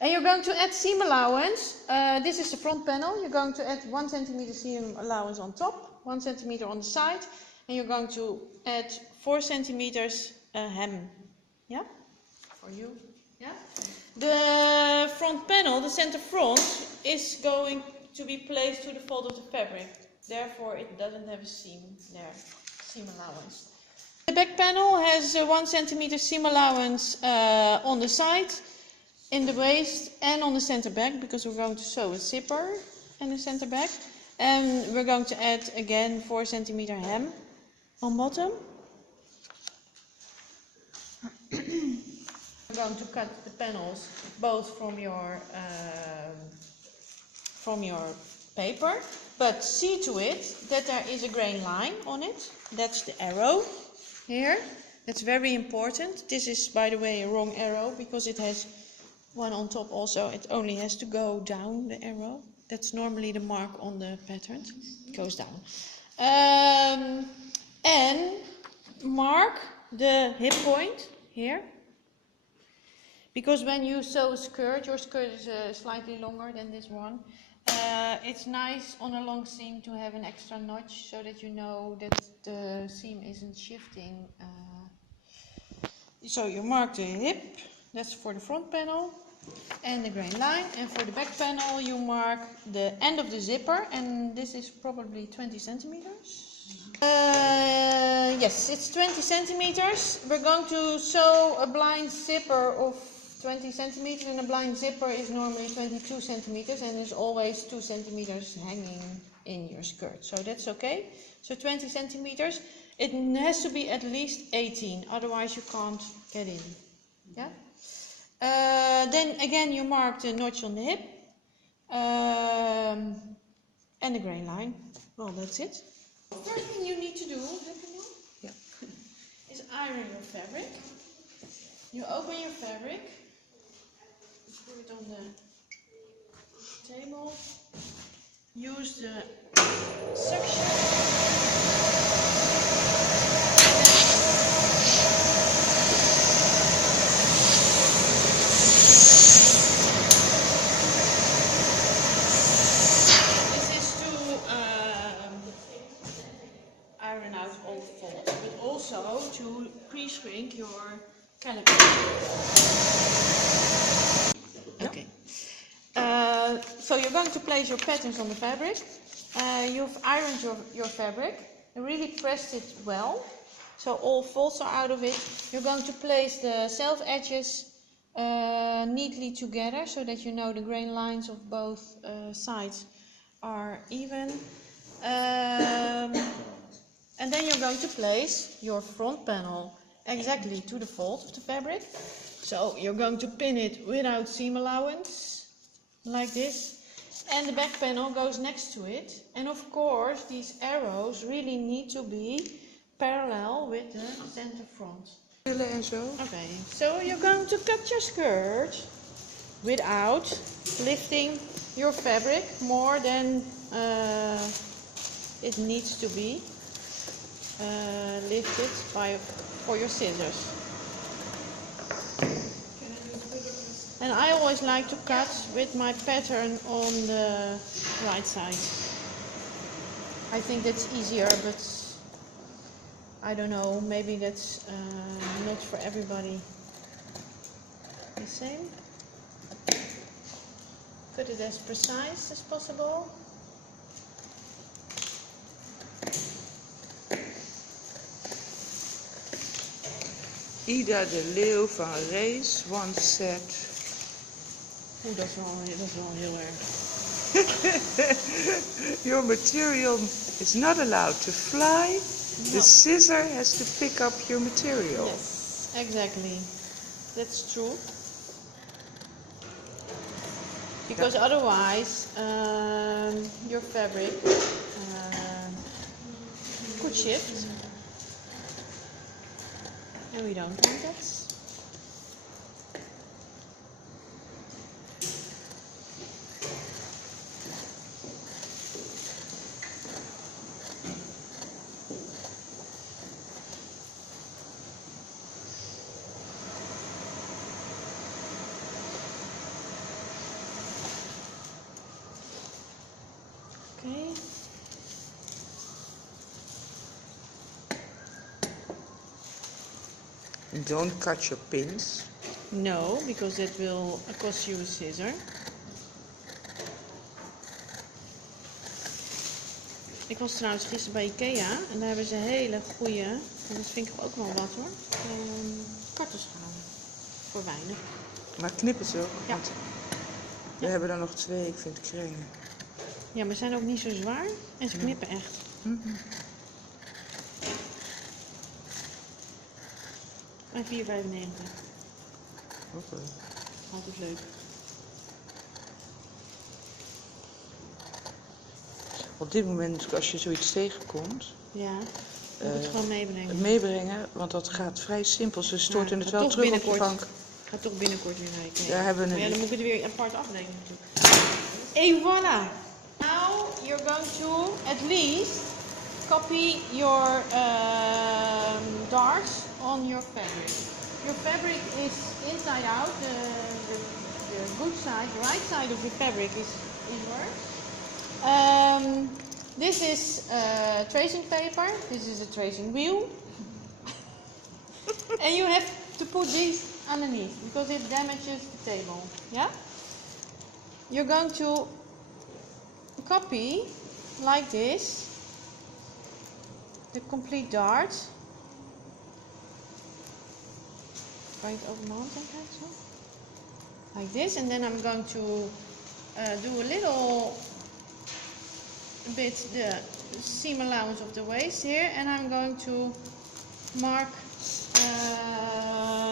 And you're going to add seam allowance. This is the front panel. You're going to add 1 centimeter seam allowance on top, 1 centimeter on the side, and you're going to add 4 centimeters hem. Yeah? For you. Yeah? The front panel, the center front, is going to be placed to the fold of the fabric. Therefore, it doesn't have a seam there, seam allowance. The back panel has 1 centimeter seam allowance on the side, in the waist and on the center back, because we're going to sew a zipper in the center back. And we're going to add again 4 centimeter hem on bottom. We're going to cut the panels both from your paper, but see to it that there is a grain line on it. That's the arrow here. That's very important. This is, by the way, a wrong arrow because it has one on top also. It only has to go down, the arrow. That's normally the mark on the pattern. It goes down. And mark the hip point here. Because when you sew a skirt, your skirt is slightly longer than this one. It's nice on a long seam to have an extra notch so that you know that the seam isn't shifting. So you mark the hip, that's for the front panel, and the grain line. And for the back panel you mark the end of the zipper, and this is probably 20 centimeters. Yes, it's 20 centimeters. We're going to sew a blind zipper of 20 centimeters, and a blind zipper is normally 22 centimeters, and there's always 2 centimeters hanging in your skirt, so that's okay. So 20 centimeters. It has to be at least 18, otherwise you can't get in. Yeah. Then again you mark the notch on the hip and the grain line. Well, that's it. First thing you need to do, yeah, is iron your fabric. You open your fabric, put it on the table, use the suction. This is to iron out all the folds, but also to pre-shrink your KABK. Okay. So you're going to place your patterns on the fabric. You've ironed your fabric, and really pressed it well, so all folds are out of it. You're going to place the self edges neatly together so that you know the grain lines of both sides are even. And then you're going to place your front panel exactly to the fold of the fabric. So you're going to pin it without seam allowance, like this. And the back panel goes next to it. And of course, these arrows really need to be parallel with the center front. Okay, so you're going to cut your skirt without lifting your fabric more than it needs to be lifted for your scissors. And I always like to cut with my pattern on the right side. I think that's easier, but I don't know, maybe that's not for everybody the same. Cut it as precise as possible. Ida de Leeuw van Rees once said... Oeh, dat is wel heel erg. Your material is not allowed to fly. No. The scissor has to pick up your material. Yes, exactly. That's true. Because otherwise your fabric could shift. And we don't want that. Okay. And don't cut your pins. No, because that will cost you a scissor. Ik was trouwens gisteren bij IKEA en daar hebben ze hele goede, en dat vind ik ook wel wat hoor, kartelschalen. Voor weinig. Maar knippen ze ook? Ja. Want we hebben er nog 2, ik vind het kringen. Ja, maar ze zijn ook niet zo zwaar en ze knippen echt. En 4,95. Oké. Altijd leuk. Op dit moment, als je zoiets tegenkomt, Ja, moet het gewoon meebrengen. het meebrengen, want dat gaat vrij simpel. Ze storten het wel terug op je bank. Ga toch binnenkort weer naar IKEA. Daar hebben we Maar ja, een... dan moet ik het weer apart afnemen natuurlijk. Et voilà! Now you're going to at least copy your darts on your fabric. Your fabric is inside out. The good side, the right side of your fabric is inwards. This is tracing paper. This is a tracing wheel. And you have to put these underneath because it damages the table. Yeah? You're going to copy like this the complete dart. Kan je het over mijn hand heen krijgen zo? Like this, and then I'm going to do a little bit the seam allowance of the waist here, and I'm going to mark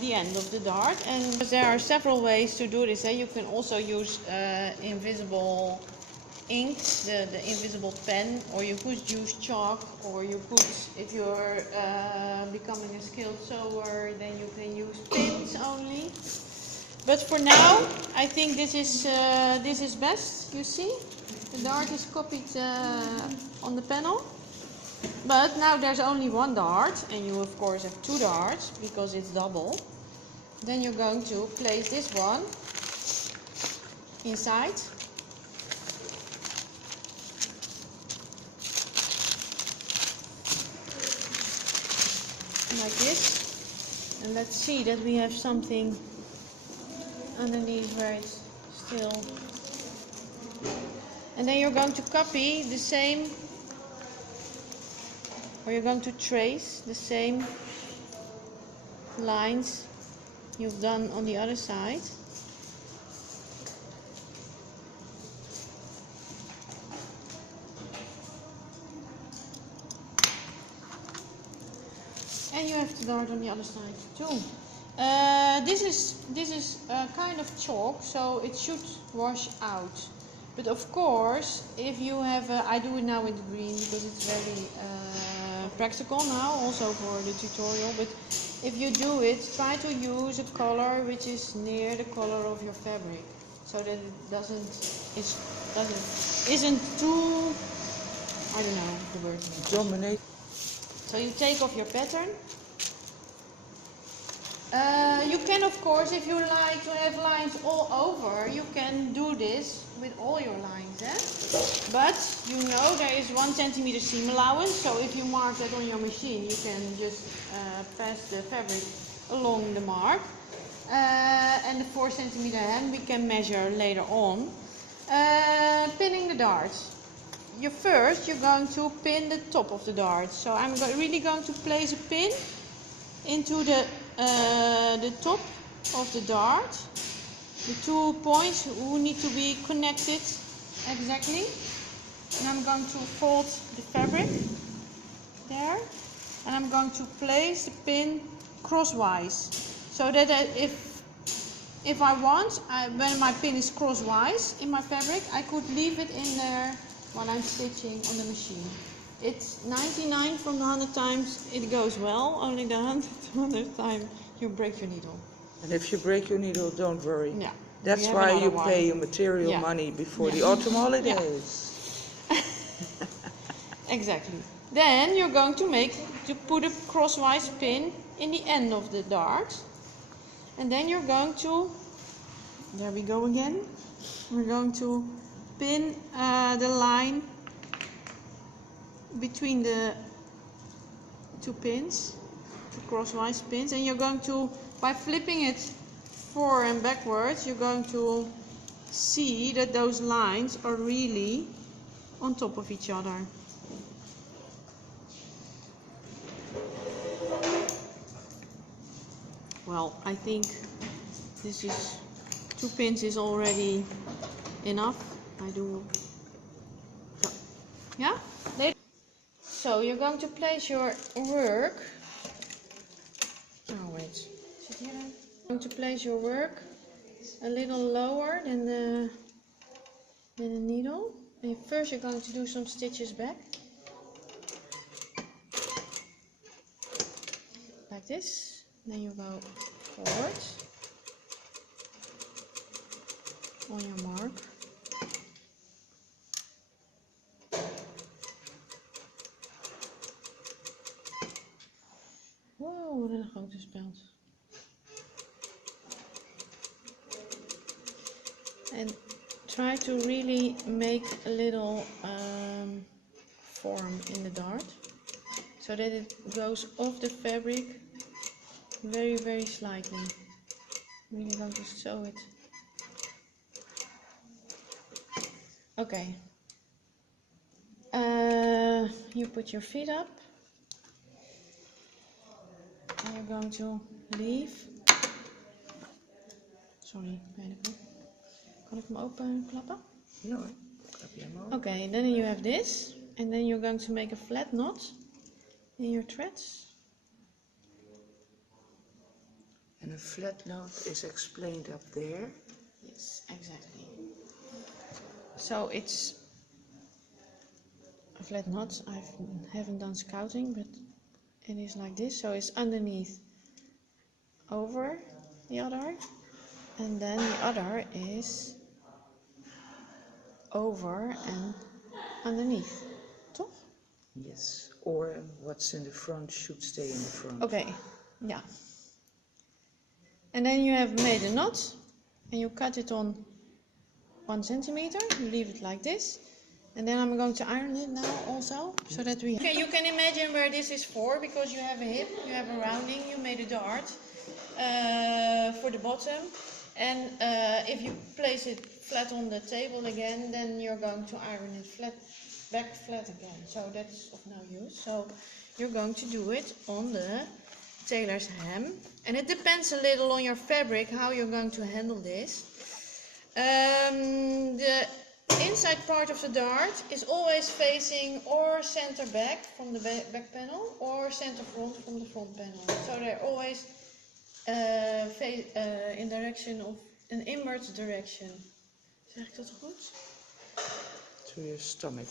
the end of the dart. And there are several ways to do this. You can also use invisible ink, the invisible pen, or you could use chalk, or you could, if you're becoming a skilled sewer, then you can use pins only. But for now, I think this is best. You see, the dart is copied on the panel. But now there's only one dart, and you of course have 2 darts because it's double. Then you're going to place this one inside. Like this. And let's see that we have something underneath where it's still. And then you're going to copy the same, or you're going to trace the same lines you've done on the other side. And you have to dart on the other side too. This is kind of chalk, so it should wash out. But of course, if you have, I do it now with the green because it's very practical now, also for the tutorial. But if you do it, try to use a color which is near the color of your fabric, so that it isn't too, I don't know the word. Dominate. So you take off your pattern. You can, of course, if you like to have lines all over, you can do this with all your lines. But you know there is 1 centimeter seam allowance, so if you mark that on your machine, you can just pass the fabric along the mark. And the 4 centimeter hem we can measure later on. Pinning the darts. You're going to pin the top of the dart. So I'm really going to place a pin into the top of the dart. The 2 points who need to be connected exactly. And I'm going to fold the fabric there. And I'm going to place the pin crosswise. So that if I want, when my pin is crosswise in my fabric, I could leave it in there while I'm stitching on the machine. It's 99 from the 100 times it goes well, only the 100th time you break your needle. And if you break your needle, don't worry. Yeah. That's why you pay your material money before the autumn holidays. Yeah. Exactly. Then you're going to put a crosswise pin in the end of the dart. And then you're going to, there we go again, we're going to pin the line between the two pins, two crosswise pins, and you're going to, by flipping it forward and backwards, you're going to see that those lines are really on top of each other. Well, I think this is 2 pins is already enough. I do. So, yeah? So you're going to place your work. Oh wait, sit here then. You're going to place your work a little lower than the needle. And first you're going to do some stitches back. Like this. Then you go forward on your mark. Wow, wat een grote speld. And try to really make a little form in the dart, so that it goes off the fabric very, very slightly. I'm really going to sew it. Okay. You put your feet up. And you're going to leave. Sorry, pijnlijk. Kan ik hem open klappen? Ja hoor, klap je hem open. Okay, then you have this. And then you're going to make a flat knot in your threads. And a flat knot is explained up there. Yes, exactly. So it's a flat knot. I haven't done scouting, but it is like this. So it's underneath, over the other, and then the other is over and underneath. Toch? Yes, or what's in the front should stay in the front. Okay, yeah. And then you have made a knot, and you cut it on 1 centimeter. You leave it like this. And then I'm going to iron it now also, so that we... Okay, you can imagine where this is for, because you have a hip, you have a rounding, you made a dart for the bottom. And if you place it flat on the table again, then you're going to iron it back flat again. So that's of no use. So you're going to do it on the tailor's hem. And it depends a little on your fabric how you're going to handle this. The inside part of the dart is always facing or center back from the back panel or center front from the front panel. So they're always in direction of an inward direction. Zeg ik dat goed? To your stomach.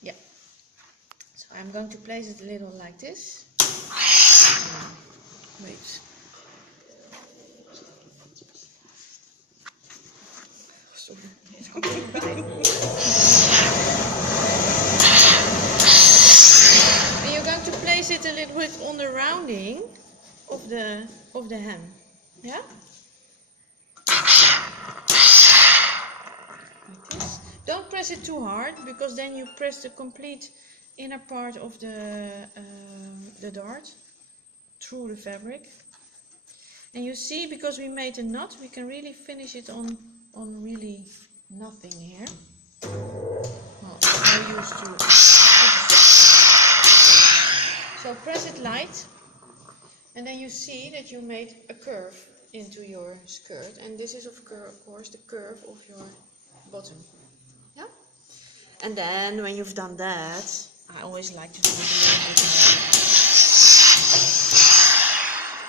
Yeah. So I'm going to place it a little like this. Wait. Sorry. And you're going to place it a little bit on the rounding of the hem. Yeah? Like this. Don't press it too hard, because then you press the complete inner part of the dart through the fabric. And you see, because we made a knot, we can really finish it on really nothing here. Well, no use to. So press it light, and then you see that you made a curve into your skirt, and this is of course the curve of your bottom. Yeah? And then when you've done that, I always like to do it a little bit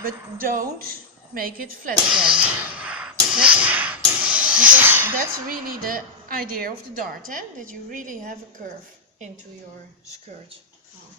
more. But don't make it flat again. Because that's really the idea of the dart, that you really have a curve into your skirt. Oh,